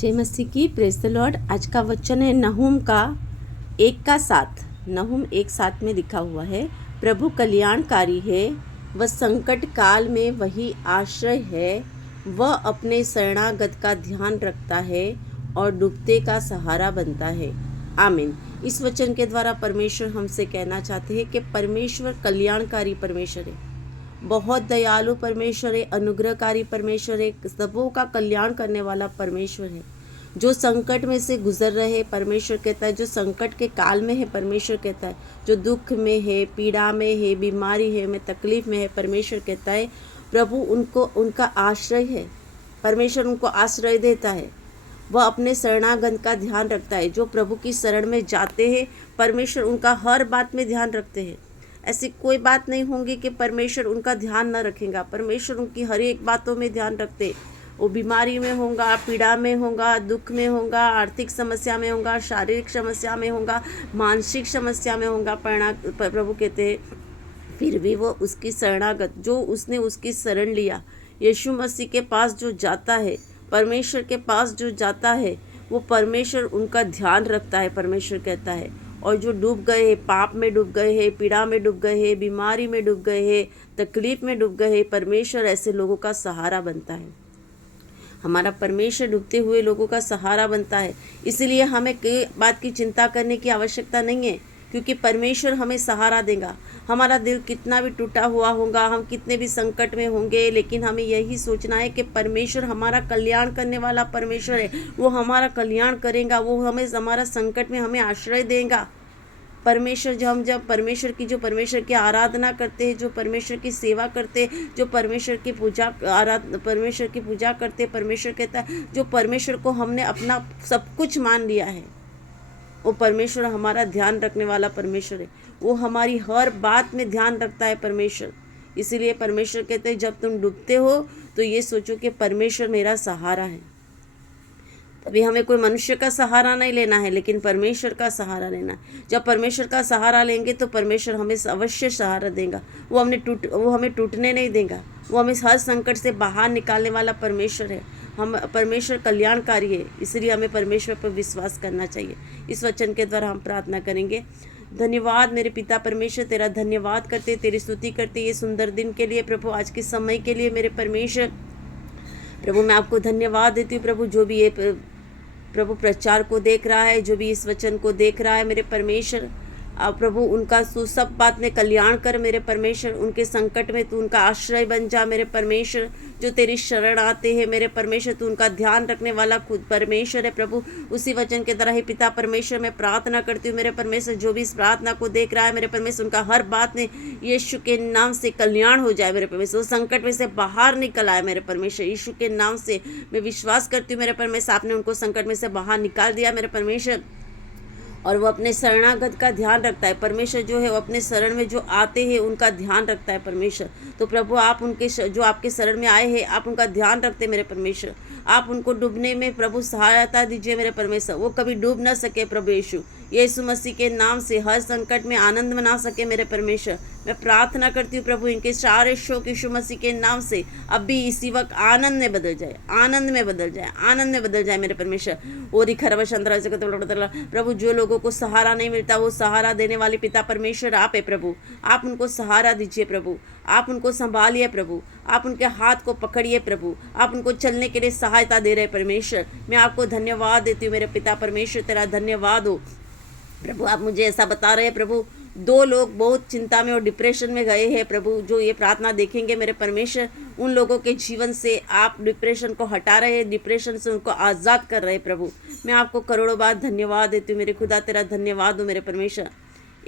जय मसीह की। Praise the Lord. आज का वचन है नहूम का 1:7। नहूम 1:7 में लिखा हुआ है, प्रभु कल्याणकारी है, वह संकट काल में वही आश्रय है, वह अपने शरणागत का ध्यान रखता है और डूबते का सहारा बनता है। आमीन। इस वचन के द्वारा परमेश्वर हमसे कहना चाहते हैं कि परमेश्वर कल्याणकारी परमेश्वर है, बहुत दयालु परमेश्वर है, अनुग्रहकारी परमेश्वर है, सबों का कल्याण करने वाला परमेश्वर है। जो संकट में से गुजर रहे, परमेश्वर कहता है, जो संकट के काल में है, परमेश्वर कहता है, जो दुख में है, पीड़ा में है, बीमारी है, में तकलीफ में है, परमेश्वर कहता है प्रभु उनका आश्रय है। परमेश्वर उनको आश्रय देता है, वह अपने शरणागत का ध्यान रखता है। जो प्रभु की शरण में जाते हैं, परमेश्वर उनका हर बात में ध्यान रखते हैं। ऐसी कोई बात नहीं होंगी कि परमेश्वर उनका ध्यान न रखेगा। परमेश्वर उनकी हर एक बातों में ध्यान रखते। वो बीमारी में होगा, पीड़ा में होगा, दुख में होगा, आर्थिक समस्या में होगा, शारीरिक समस्या में होगा, मानसिक समस्या में होगा। प्रभु कहते हैं फिर भी वो उसकी शरणागत, जो उसने उसकी शरण लिया, यीशु मसीह के पास जो जाता है, परमेश्वर के पास जो जाता है, वो परमेश्वर उनका ध्यान रखता है। परमेश्वर कहता है, और जो डूब गए हैं, पाप में डूब गए हैं, पीड़ा में डूब गए हैं, बीमारी में डूब गए हैं, तकलीफ में डूब गए हैं, परमेश्वर ऐसे लोगों का सहारा बनता है। हमारा परमेश्वर डूबते हुए लोगों का सहारा बनता है। इसलिए हमें कई बात की चिंता करने की आवश्यकता नहीं है, क्योंकि परमेश्वर हमें सहारा देगा। हमारा दिल कितना भी टूटा हुआ होगा, हम कितने भी संकट में होंगे, लेकिन हमें यही सोचना है कि परमेश्वर हमारा कल्याण करने वाला परमेश्वर है। वो हमारा कल्याण करेगा, वो हमें हमारा संकट में हमें आश्रय देगा। परमेश्वर जब परमेश्वर की आराधना करते हैं, जो परमेश्वर की सेवा करते हैं, जो परमेश्वर की पूजा करते हैं, परमेश्वर कहता है जो परमेश्वर को हमने अपना सब कुछ मान लिया है, वो परमेश्वर हमारा ध्यान रखने वाला परमेश्वर है। वो हमारी हर बात में ध्यान रखता है परमेश्वर। इसीलिए परमेश्वर कहते हैं जब तुम डूबते हो तो ये सोचो कि परमेश्वर मेरा सहारा है। तभी हमें कोई मनुष्य का सहारा नहीं लेना है, लेकिन परमेश्वर का सहारा लेना है। जब परमेश्वर का सहारा लेंगे तो परमेश्वर हमें अवश्य सहारा देगा। वो हमें टूटने नहीं देगा। वो हमें हर संकट से बाहर निकालने वाला परमेश्वर है। हम परमेश्वर कल्याणकारी है, इसलिए हमें परमेश्वर पर विश्वास करना चाहिए। इस वचन के द्वारा हम प्रार्थना करेंगे। धन्यवाद मेरे पिता परमेश्वर, तेरा धन्यवाद करते, तेरी स्तुति करते ये सुंदर दिन के लिए प्रभु, आज के समय के लिए मेरे परमेश्वर। प्रभु मैं आपको धन्यवाद देती हूँ प्रभु, जो भी ये प्रभु प्रचार को देख रहा है, जो भी इस वचन को देख रहा है मेरे परमेश्वर, प्रभु उनका तू सब बात में कल्याण कर मेरे परमेश्वर। उनके संकट में तू उनका आश्रय बन जा मेरे परमेश्वर। जो तेरी शरण आते हैं मेरे परमेश्वर, तू उनका ध्यान रखने वाला खुद परमेश्वर है प्रभु। उसी वचन के तरह ही पिता परमेश्वर मैं प्रार्थना करती हूँ मेरे परमेश्वर, जो भी इस प्रार्थना को देख रहा है मेरे परमेश्वर, उनका हर बात में यीशु के नाम से कल्याण हो जाए मेरे परमेश्वर। संकट में से बाहर निकल आए मेरे परमेश्वर, यीशु के नाम से मैं विश्वास करती हूँ मेरे परमेश्वर। आपने उनको संकट में से बाहर निकाल दिया मेरे परमेश्वर, और वो अपने शरणागत का ध्यान रखता है। परमेश्वर जो है वो अपने शरण में जो आते हैं उनका ध्यान रखता है परमेश्वर। तो प्रभु आप उनके जो आपके शरण में आए हैं, आप उनका ध्यान रखते मेरे परमेश्वर। आप उनको डूबने में प्रभु सहायता दीजिए मेरे परमेश्वर, वो कभी डूब ना सके प्रभु यीशु मसीह के नाम से हर संकट में आनंद मना सके मेरे परमेश्वर। मैं प्रार्थना करती हूँ प्रभु इनके सारे शोक यीशु मसीह के नाम से अब भी इसी वक्त आनंद में बदल जाए, आनंद में बदल जाए, आनंद में बदल जाए मेरे परमेश्वर। ओरी खरब चंद्रा प्रभु, जो लोगों को सहारा नहीं मिलता वो सहारा देने वाले पिता परमेश्वर आप है प्रभु। आप उनको सहारा दीजिए प्रभु, आप उनको संभालिए प्रभु, आप उनके हाथ को पकड़िए प्रभु, आप उनको चलने के लिए सहायता दे रहे परमेश्वर। मैं आपको धन्यवाद देती हूँ मेरे पिता परमेश्वर, तेरा धन्यवाद हो प्रभु। आप मुझे ऐसा बता रहे हैं प्रभु, 2 लोग बहुत चिंता में और डिप्रेशन में गए हैं प्रभु, जो ये प्रार्थना देखेंगे मेरे परमेश्वर, उन लोगों के जीवन से आप डिप्रेशन को हटा रहे हैं, डिप्रेशन से उनको आज़ाद कर रहे हैं प्रभु। मैं आपको करोड़ों बार धन्यवाद देती हूँ मेरे खुदा, तेरा धन्यवाद हो मेरे परमेश्वर।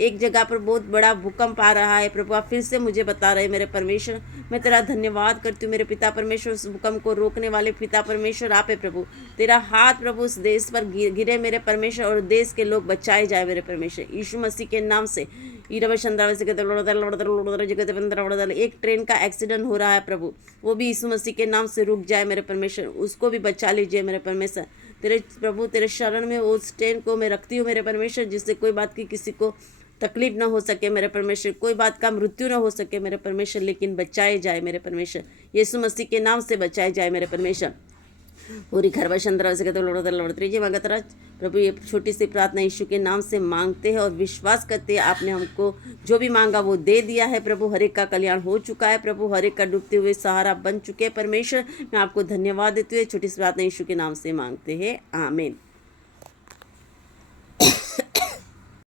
एक जगह पर बहुत बड़ा भूकंप आ रहा है प्रभु, आप फिर से मुझे बता रहे हैं मेरे परमेश्वर। मैं तेरा धन्यवाद करती हूँ मेरे पिता परमेश्वर। उस भूकंप को रोकने वाले पिता परमेश्वर आप है प्रभु। तेरा हाथ प्रभु उस देश पर गिरे मेरे परमेश्वर, और देश के लोग बचाए जाए मेरे परमेश्वर यीशु मसीह के नाम से। एक ट्रेन का एक्सीडेंट हो रहा है प्रभु, वो भी यीशु मसीह के नाम से रुक जाए मेरे परमेश्वर, उसको भी बचा लीजिए मेरे परमेश्वर। तेरे प्रभु तेरे शरण में उस ट्रेन को मैं रखती हूँ मेरे परमेश्वर, जिससे कोई बात की किसी को तकलीफ ना हो सके मेरे परमेश्वर, कोई बात का मृत्यु ना हो सके मेरे परमेश्वर, लेकिन बचाए जाए मेरे परमेश्वर, यीशु मसीह के नाम से बचाए जाए मेरे परमेश्वर। पूरी घर वशंधरा से कहते लौड़ते जी मगतरा। प्रभु ये छोटी सी प्रार्थना यीशु के नाम से मांगते हैं और विश्वास करते हैं आपने हमको जो भी मांगा वो दे दिया है प्रभु। हर एक का कल्याण हो चुका है प्रभु, हर एक का डूबते हुए सहारा बन चुके हैं परमेश्वर। मैं आपको धन्यवाद देते हुए छोटी सी प्रार्थना यीशु के नाम से मांगते हैं, आमीन।